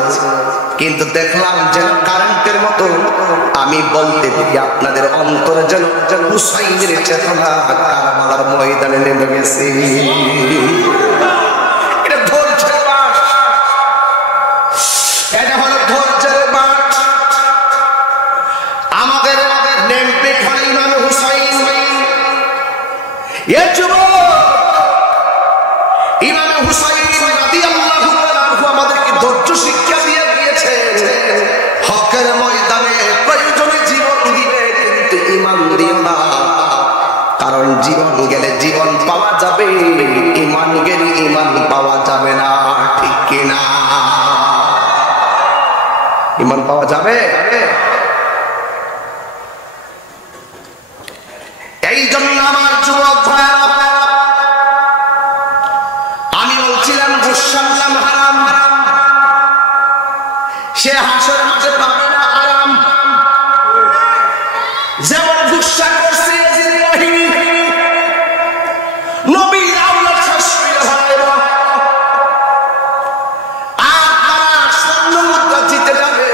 কিন্তু দেখলাম যেন কারেন্টের মতো আমি বলতে পারি আপনাদের অন্তরে যেন হুসাইনের চেতনা কারবালার ময়দানে নেমে গেছে। এটা ধৈর্যের মাঠ, এটা হলো ধৈর্যের মাঠ। আমাদের নেমে খালি ইমাম হুসাইন। এ যুবক, ইমাম হুসাইন রাদিয়াল্লাহু তাআলা আনহু আমাদেরকে ধৈর্য শিক্ষা দিয়ে দিয়েছে। হকের ময়দানে প্রয়োজনে জীবন দিবে, কিন্তু ঈমান দিও না। কারণ জীবন গেলে জীবন পাওয়া যাবে, ঈমান গেলে ঈমান পাওয়া যাবে না। ঠিক কি না? ঈমান পাওয়া যাবে। এই জন্য আমার যুবক ভাইরা, আমি বলছিলাম গুসার নাম হারাম, সে হাসর মাঝে পাবে না আরাম। যেমন গুসা করছে নবীর আওলাদ শাশুড়ি হয়, আর তারা স্বর্ণ মুদ্রা জিতে যাবে,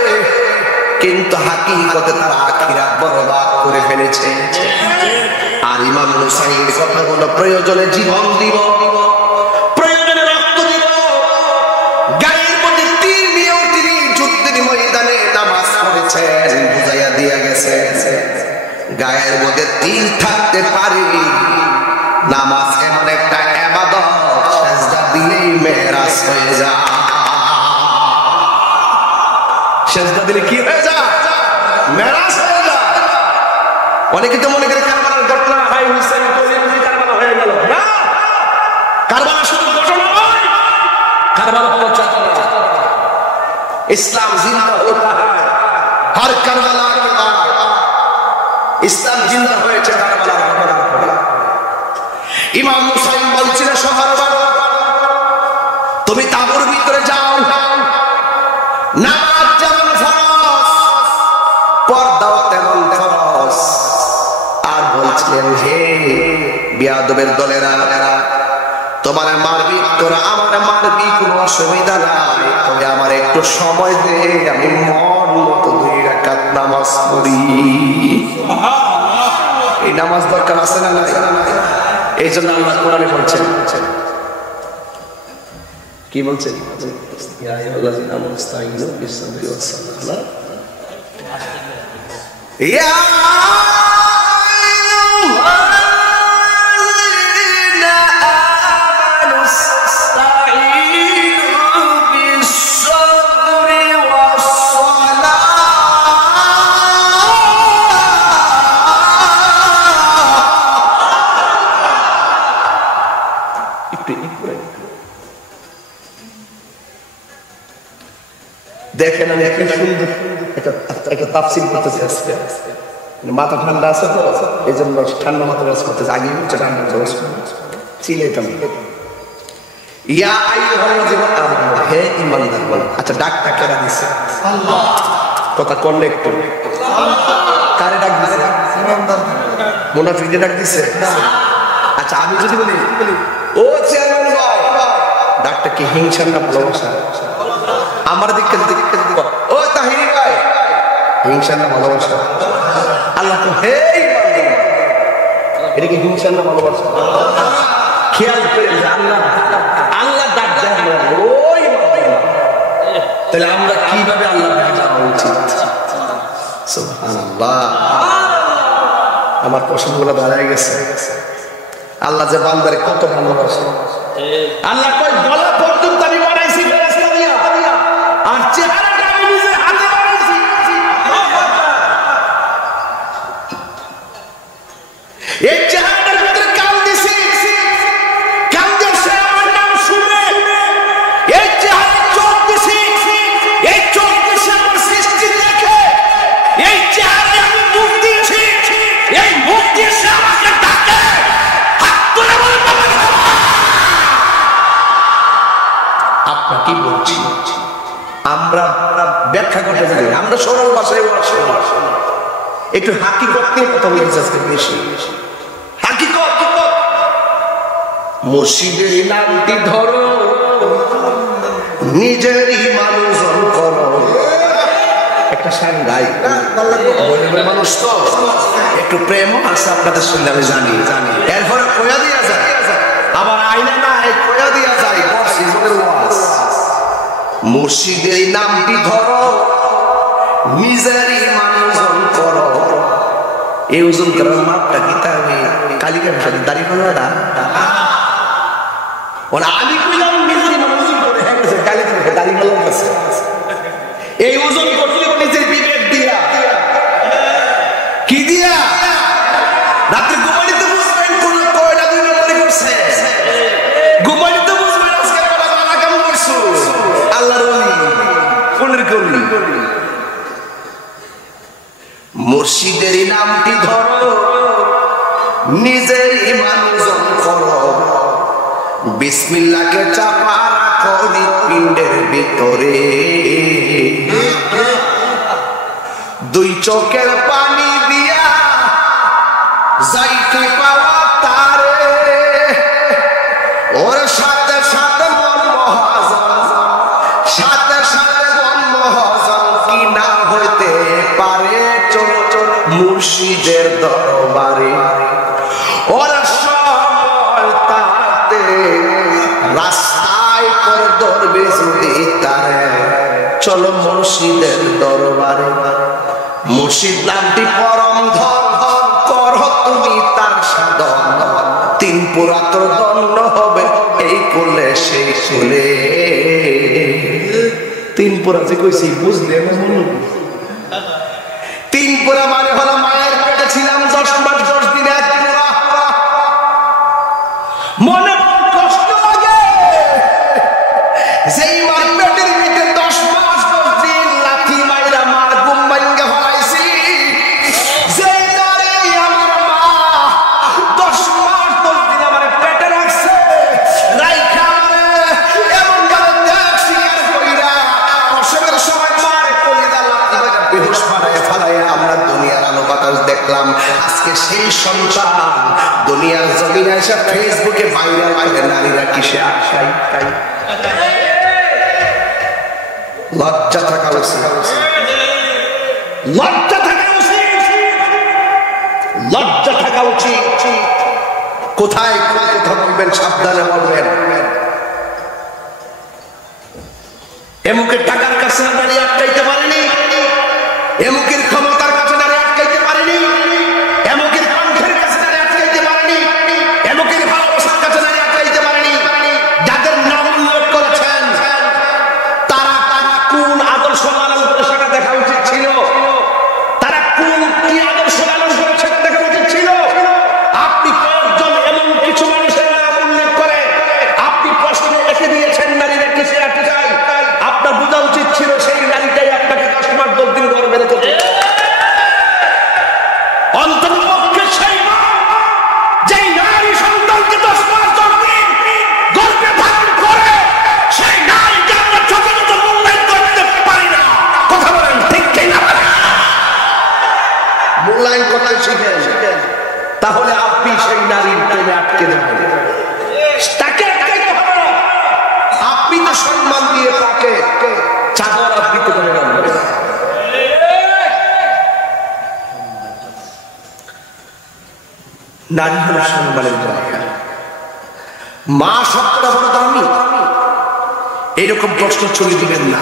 কিন্তু হাকিকতে তারা আখিরাত বরবাদ করে ফেলেছে। আর ইমাম হুসাইনের কথা হলো প্রয়োজনে জীবন দিব, প্রয়োজনে রক্ত দিব। গায়ের মধ্যে তীর নিয়েও তিনি যুদ্ধের ময়দানে নামাজ পড়েছেন, বুঝাইয়া দিয়া গেছে গায়ের মধ্যে তীর থাকতে পারে। নামাজ এমন একটা ইবাদত, সিজদা দিলেই মেরাজ হয়ে যায়। সিজদা দিলে কি হয়ে যায়? মেরাজ হয়ে যায়। অনেকে তো মনে করে কারবালার ঘটনা হাই হুসাইন তৈরি কারবালা হয়ে গেল। না, কারবালা শুধু ঘটনা নয়, কারবালা প্রচার। ইসলাম জিন্দা হতা है हर কারবালা के बाद। ইসলাম জিন্দা হয়েছে কারবালার ঘটনার পরে। ইমাম হুসাইন বলছিলেন সহারবাবা, তুমি তাঁবুর ভিতরে যাও, নামাজ যেমন দিয়েছিলেন, হে বিয়াদবের দলেরা, তোমার মারবি, তোরা আমার মারবি, কোনো অসুবিধা নাই, তবে আমার একটু সময় দে, আমি মন মতো 2 রাকাত নামাজ পড়ি। এই নামাজ দরকার আছে না নাই? এই জন্য আল্লাহ কোরআনে বলছেন, কি বলছেন? ইয়া আইয়ুহাল্লাযীনা আমানু ইসতাঈনু বিস-সাবরি ওয়াস-সালাহ। ইয়া দেখেন, আমি একটা সুন্দর একটা তাফসীর করতেছি আজকে, মাথা ঠান্ডা আছে তো এই জন্য ঠান্ডা মাথা ওয়াজ করতেছি, আগে ঠান্ডা ওয়াজ চিলেটাম। ইয়া আইয়ুহাল্লাযীনা আমানু, হে ঈমানদার বল। আচ্ছা, ডাকটা কেরা দিছে? আল্লাহ। কথা কোন একটু কারে ডাক দিছে? ঈমানদার। মুনাফিকদের ডাক দিছে? আচ্ছা, আমি যদি বলি ও চেয়ারম্যান ভাই, ডাকটা কি হিংসা না ভালোবাসা? আমার দিকে ও তাহিরি ভাই, হিংসা না ভালোবাসা? আল্লাহ তো হে ঈমানদার, এটা কি হিংসা না ভালোবাসা? খেয়াল করে আল্লাহ ডাক দেন ওই ঈমানদার। তাহলে আমরা কিভাবে আল্লাহ ডাক দেওয়া উচিত? সুবহানাল্লাহ। আমার প্রশ্নগুলো দাঁড়ায় গেছে। আল্লাহ যে বান্দারে কত ভালোবাসে, আল্লাহ কই গলা পর্যন্ত আমি বানাইছি ফেরেশতা দিয়া, আর চেহারাটা আমি নিজের হাতে বানাইছি। এই চেহারাটার ভিতরে কান দিছি, কান দিয়ে সে আমার নাম শুনে। এই চেহারা চোখ দিছি, এই চোখ দিছি আমার সৃষ্টি দেখে। এই চেহারায় আমি মুখ দিয়েছি, এই মুখ দিয়ে সে আমাকে ডাকে। আপনার কি বলছি? আমরা ব্যাখ্যা করতে জানি, আমরা সরল ভাষায় একটু হাকিকত নিয়ে কথা বলতে আজকে বেশি। হাকিকত, মুর্শিদের নামটি ধরো, নিজেরই মানুষজন করো। একটা সাংঘাই মানুষ তো একটু প্রেমও আছে আপনাদের শুনলে আমি জানি, এরপরে কয়া দিয়া যায়, আবার আইনা না কয়া দিয়া যায়। মুর্শিদের নামটি ধরো, নিজেরই মানুষজন করো। এই ওজন করার মাপটা কি তার কালিকা ভাষাতে দাঁড়িয়ে পাল্লা না? ওরা আমি কইলাম নিজেরই মানুষজন করে, হ্যাঁ কালিকা ভাষা দাঁড়িয়ে পাল্লা আছে। এই ওজন করলে নিজের বিবেক দিয়া, কি দিয়া? রাত্রে ঘুমাইতে বুঝবেন কোন কয়টা 2 নম্বরে করছে, ঘুমাইতে বুঝবেন আজকে বাবা কেমন করছো। আল্লাহর ওলি কোনের করি। মুর্শিদের নামটি ধরো, নিজেরই মানুষজন করো। বিসমিল্লাহকে চাপা রাখো হৃৎপিণ্ডের ভিতরে, 2 চোখের পানি দিয়া যাইতে পাওয়া তারে। ওর সাথে সাথে মন মহাজন, সাথে সাথে মন মহাজন কি না হইতে পারে। চলো চলো মুর্শিদের দরবারে, ওর সময় তাতে রাস্তায় করে ধরবে যদি তারে। চলো মুর্শিদের দরবারে। মুর্শিদ নামটি পরম ধন, করো তুমি তার সাধন। 3 পুরা তো দণ্ড হবে এই কোলে সেই কোলে। 3 পুরা যে কইছি বুঝলে না? 3 পুরা মানে হলো মায়ের পেটে ছিলাম 10 মাস 10 দিন 1 পুরা। মনে কষ্ট লাগে যেই মায়ের পেটের ভিতরে 10 মাস 10 দিন লাথি মাইরা মার ঘুম ভাঙ্গা ফেলাইছি। যেই দারে আমার মা 10 মাস 10 দিন আমার পেটে রাখছে, রাইখা এমন ভাবে দেখছি আর কইরা প্রসবের সময় মার কলিজা লাথি মাইরা বেহুশ বানায় গেলাম, আজকে সেই সন্তান দুনিয়ার জমিনে এসে ফেসবুকে ভাইরাল করে নারীরা কিসে আশাই। লজ্জা থাকা উচিত, লজ্জা থাকা উচিত, লজ্জা থাকা উচিত। কোথায় কথা বলবেন সাবধানে বলবেন। এমুকের টাকার কাছে দাঁড়িয়ে আটকাইতে পারেনি, এমুকের ক্ষমতার কাছে দাঁড়িয়ে আটকাইতে পারেনি, এমুকের কণ্ঠের কাছে দাঁড়িয়ে আটকাইতে পারেনি, এমুকের ভালোবাসার কাছে দাঁড়িয়ে আটকাইতে পারেনি। যাদের নাম উল্লেখ করেছেন তারা কোন আদর্শ লালন করে সেটা দেখা উচিত ছিল, তারা কোন কি আদর্শ লালন করে সেটা দেখা উচিত ছিল। আপনি কয়েকজন এমন কিছু মানুষের নাম উল্লেখ করে আপনি প্রশ্ন রেখে দিয়েছেন নারীরা কিসে আটকে যায়। আপনার বোঝা উচিত ছিল সেই নারীটাই আপনাকে 10 মাস 10 দিন ঘর বের করতে। অন্ততপক্ষে সেই মা যেই নারী সন্তানকে 10 মাস 10 দিন গর্ভে ধারণ করে সেই নারীকে আমরা যথাযথ মূল্যায়ন করতে পারি না। কথা বলেন ঠিক কিনা? মূল্যায়ন করতে শিখেন, তাহলে আপনি সেই নারীর প্রেমে আটকে যাবেন। তাকে আটকাইতে হবে না। আপনি তো সম্মান দিয়ে তাকে চাদর আবৃত করে রাখবেন। নারী হল সম্মানের জায়গা। মা শব্দটা বড় দামি, এইরকম প্রশ্ন চলে দিবেন না।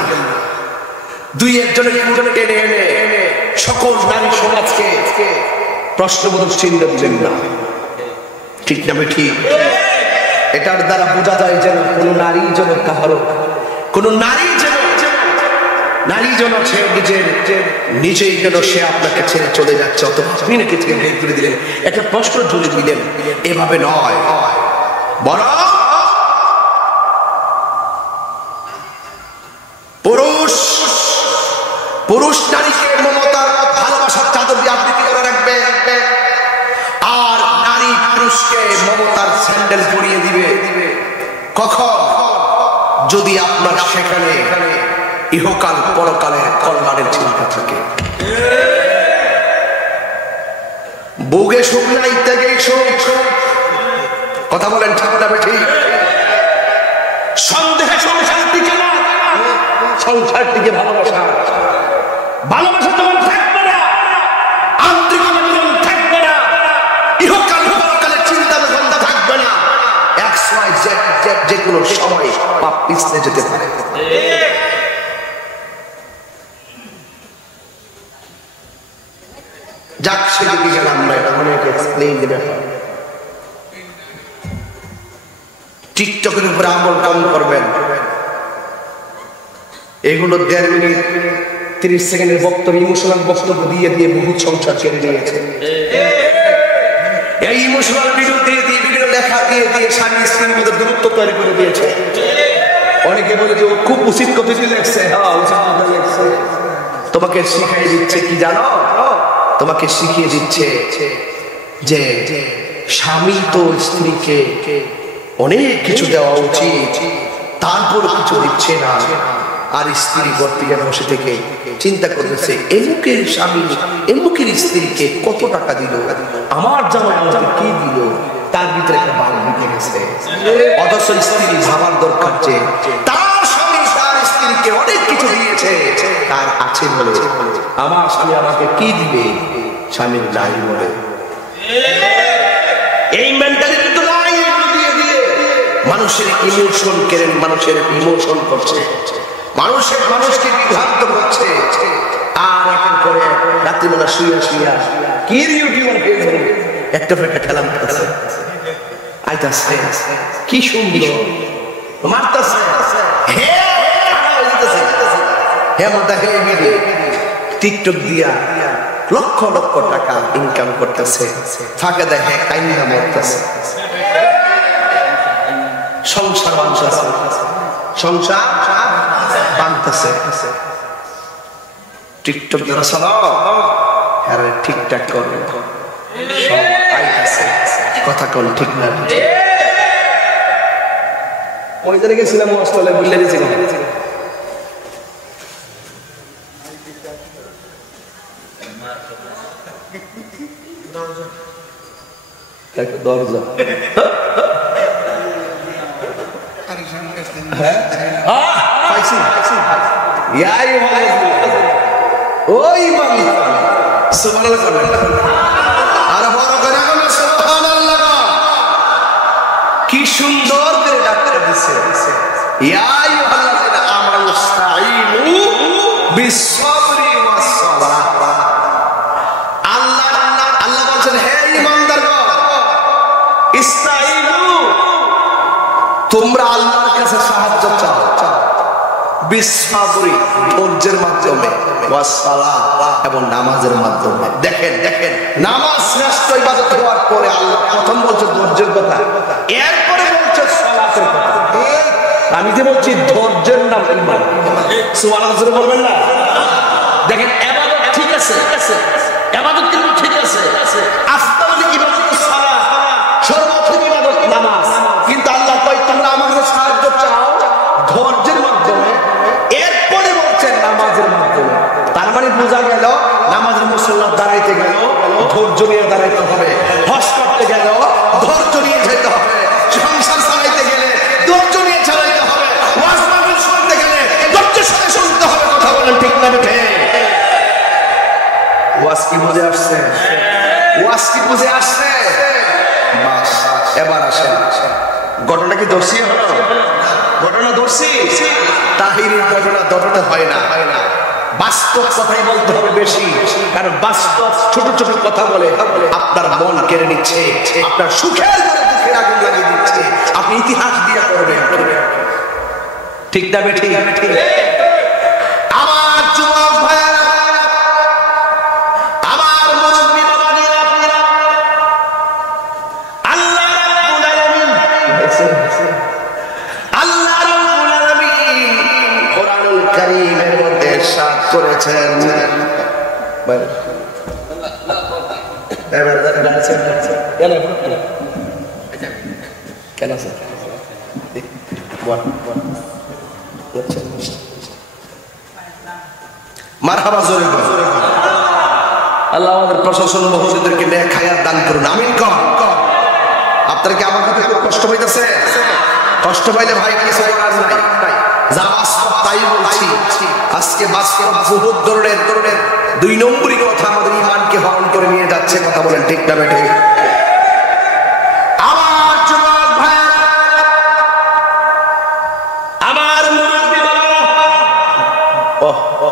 দুই একজনের টেনে এনে সকল নারী সমাজকে প্রশ্নবোধক চিহ্ন দিবেন না। ঠিক না ঠিক? এটার দ্বারা বোঝা যায় যেন কোন নারী যেন কাহারো, কোন নারী যেন সে নিজেই যেন সে আপনাকে ছেড়ে চলে যাচ্ছে, অথবা আপনি নাকি থেকে বের করে দিলেন, একটা প্রশ্ন জুড়ে দিলেন। এভাবে নয়, বরং পুরুষ নারীকে মমতার ভালোবাসার চাদর দিয়ে আবৃত্তি করে রাখবে, আর নারী পুরুষকে মমতার স্যান্ডেল পরিয়ে দিবে। কখন? যদি আপনার সেখানে ইহকাল পরকালের কল্যাণের চিন্তা থাকে। বউকে সুখ নাই, ত্যাগেই সুখ। কথা বলেন ঠিক না ঠিক? সন্দেহে সংসার টিকে না, সংসার টিকে ভালোবাসা। ভালোবাসা তখন থাকবে না, আন্তরিক মিলন থাকবে না, ইহকাল পরকালের চিন্তা ভাবনা থাকবে না। যে কোনো সময় পাপ পিছলে যেতে পারে। যাক, সেদিকে গেলাম না, এটা অনেক এক্সপ্লেইন দেবে। টিকটকের উপরে আমল কম করবেন। এগুলো 1.5 মিনিট 30 সেকেন্ডের বক্তব্য, ইমোশনাল বক্তব্য দিয়ে দিয়ে বহু সংসার কেড়ে নিয়েছে। এই ইমোশনাল ভিডিও দিয়ে দিয়ে ভিডিও লেখা দিয়ে দিয়ে স্বামী স্ত্রীর মধ্যে দূরত্ব তৈরি করে দিয়েছে। অনেকে বলে যে ও খুব উচিত কথা লেখছে। হ্যাঁ, উচিত কথা লেখছে। তোমাকে শিখিয়ে দিচ্ছে কি জানো? তোমাকে শিখিয়ে দিচ্ছে যে স্বামী তো স্ত্রীকে অনেক কিছু দেওয়া উচিত, তারপর কিছু দিচ্ছে না। আর স্ত্রী গর্তিকে বসে থেকে চিন্তা করতেছে, এমুকের স্বামী এমুকের স্ত্রীকে কত টাকা দিল, আমার জামাই আমাকে কি দিল, তার ভিতরে একটা বাল ঢুকে গেছে। অথচ স্ত্রী ভাবার দরকার যে তার স্বামী তার স্ত্রীকে অনেক কিছু দিয়েছে, তার আছে বলে আমার স্বামী আমাকে কি দিবে, স্বামীর নাই বলে। এই মেন্টালিটি তো নাই। দিয়ে দিয়ে মানুষের ইমোশন কেড়ে, মানুষের ইমোশন করছে, মানুষকে বিভ্রান্ত করছে। আর এখন করে রাত্রিবেলা শুয়ে শুয়া কি ইউটিউব একটা খেলা মারতেছে, আইতাছে কি সুন্দর মারতেছে, টিকটক দিয়া লক্ষ লক্ষ টাকা ইনকাম করতেছে, ফাঁকে দেখে কাইন্না মরতেছে। সংসার বাঁধতেছে, সংসার বাঁধতেছে। টিকটক যারা চালাও এরা ঠিকঠাক করবে, সব আইতাছে। কথা কোন ঠিক না? ওই জায়গায় গেছিলাম, অস্ট্রেলিয়া বুঝলে গেছিলাম। দরজা কি সুন্দর করে ডাক্তার দিচ্ছে আল্লাহ বলছেন হে ঈমানদারগণ ইস্তাঈনু তোমরা আল্লাহর কাছে সাহায্য চাও বিসসাবরি ধৈর্যের মাধ্যমে এবং নামাজের মাধ্যমে। দেখেন দেখেন নামাজ শ্রেষ্ঠ ইবাদত হওয়ার পরে আল্লাহ প্রথম বলছে ধৈর্যের কথা, এরপরে বলছে সালাতের কথা। আমি যে বলছি ধৈর্যের নাম ঈমান। সুবহানাল্লাহ বলবেন না? দেখেন ইবাদত ঠিক আছে, ইবাদত কিন্তু ঠিক আছে, আফদাল ইবাদত সালাত, সর্বোত্তম ইবাদত নামাজ। কিন্তু আল্লাহ কয় তোমরা আমার কাছে সাহায্য চাও ধৈর্যের মাধ্যমে, এরপরে বলছেন নামাজের মাধ্যমে। তার মানে বোঝা গেল নামাজের মুসল্লা দাঁড়াইতে গেল ধৈর্য নিয়ে দাঁড়াইতে হবে, হজ করতে গেল ধৈর্য নিয়ে যেতে হবে, সংসার চালাইতে গেলে ধৈর্য নিয়ে চালাইতে হবে, ওয়াজ মাহফিল শুনতে গেলে ধৈর্যের সাথে শুনতে হবে। কথা বলেন ঠিক না ঠিক? ওয়াজ কি বুঝে আসছে? ওয়াজ কি বুঝে আসছে? বাস এবার আসেন, ঘটনা কি দর্শী হলো? ঘটনা দর্শী তাহিরির ঘটনা ঘটনা হয় না, বাস্তব কথাই বলতে হবে বেশি, কারণ বাস্তব ছোট ছোট কথা বলে আপনার মন কেড়ে নিচ্ছে, আপনার সুখের দুঃখের আগুন লাগিয়ে দিচ্ছে। আপনি ইতিহাস দিয়ে করবেন, ঠিক না বেঠিক? আমার যুবক ভাইয়েরা, আমার মুরব্বি বাবাজিরা, আল্লাহ রাব্বুল আলামিন কোরআনুল কারীমের মধ্যে ইরশাদ করেছেন, কেন মারহাবা জোরে বলেন। আল্লাহ আমাদের প্রশাসন মহোদয়দেরকে নেক হায়াত দান করুন, আমিন কর। আপনারা কি আমার কথা একটু কষ্ট পাইতেছে? কষ্ট পাইলে ভাই কিছু করার নাই, যা বাস্তব তাই বলছি। আজকে বাস্তব বহুত ধরনের দুই নম্বরই কথা আমাদের ঈমানকে হরণ করে নিয়ে যাচ্ছে। কথা বলেন ঠিক না বেঠে? আমার যুবক ভাই, আমার মুরব্বি বাবা,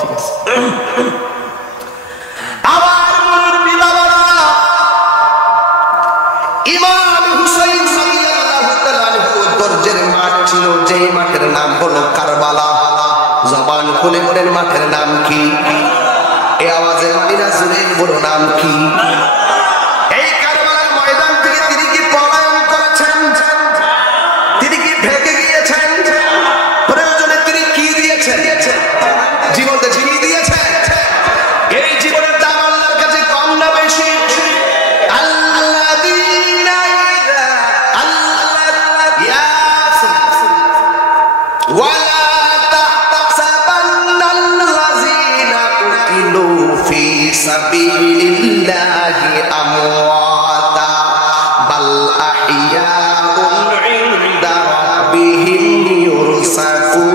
ঠিক আছে, আমার মুরব্বি বাবারা, ইমাম হুসাইন সাল্লাল্লাহু তাআলা আনহু ধৈর্যের মাঠ ছিল, যেই মাঠের নাম হলো কারবালা। জবান খুলে বলেন মাঠের নাম কি? এই আওয়াজে মাদিনা জুড়ে বড় নাম কি? এই কারবালার ময়দান থেকে তিনি কি পলায়ন করেছেন? তিনি কি ভেগে গিয়েছেন? প্রয়োজনে তিনি কি দিয়েছেন? জীবনটা জিনিয়ে দিয়েছেন। এই জীবনের দাম আল্লাহর কাছে কম না বেশি? আল্লাযীনা ইযা আল্লাহ ইয়াসিন ওয়ালা তাহসাবান্নাল্লাযীনা কুতিলু ফি সাবিলিল্লাহি আমওয়াতা বাল আহইয়াউন ইনদা রাব্বিহিম ইউরসাকুন।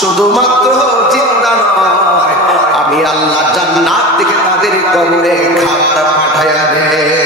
শুধুমাত্র জিন্দা নয়, আমি আল্লাহ জান্নাত থেকে তাদের কবরে খাবার পাঠায়া দেই।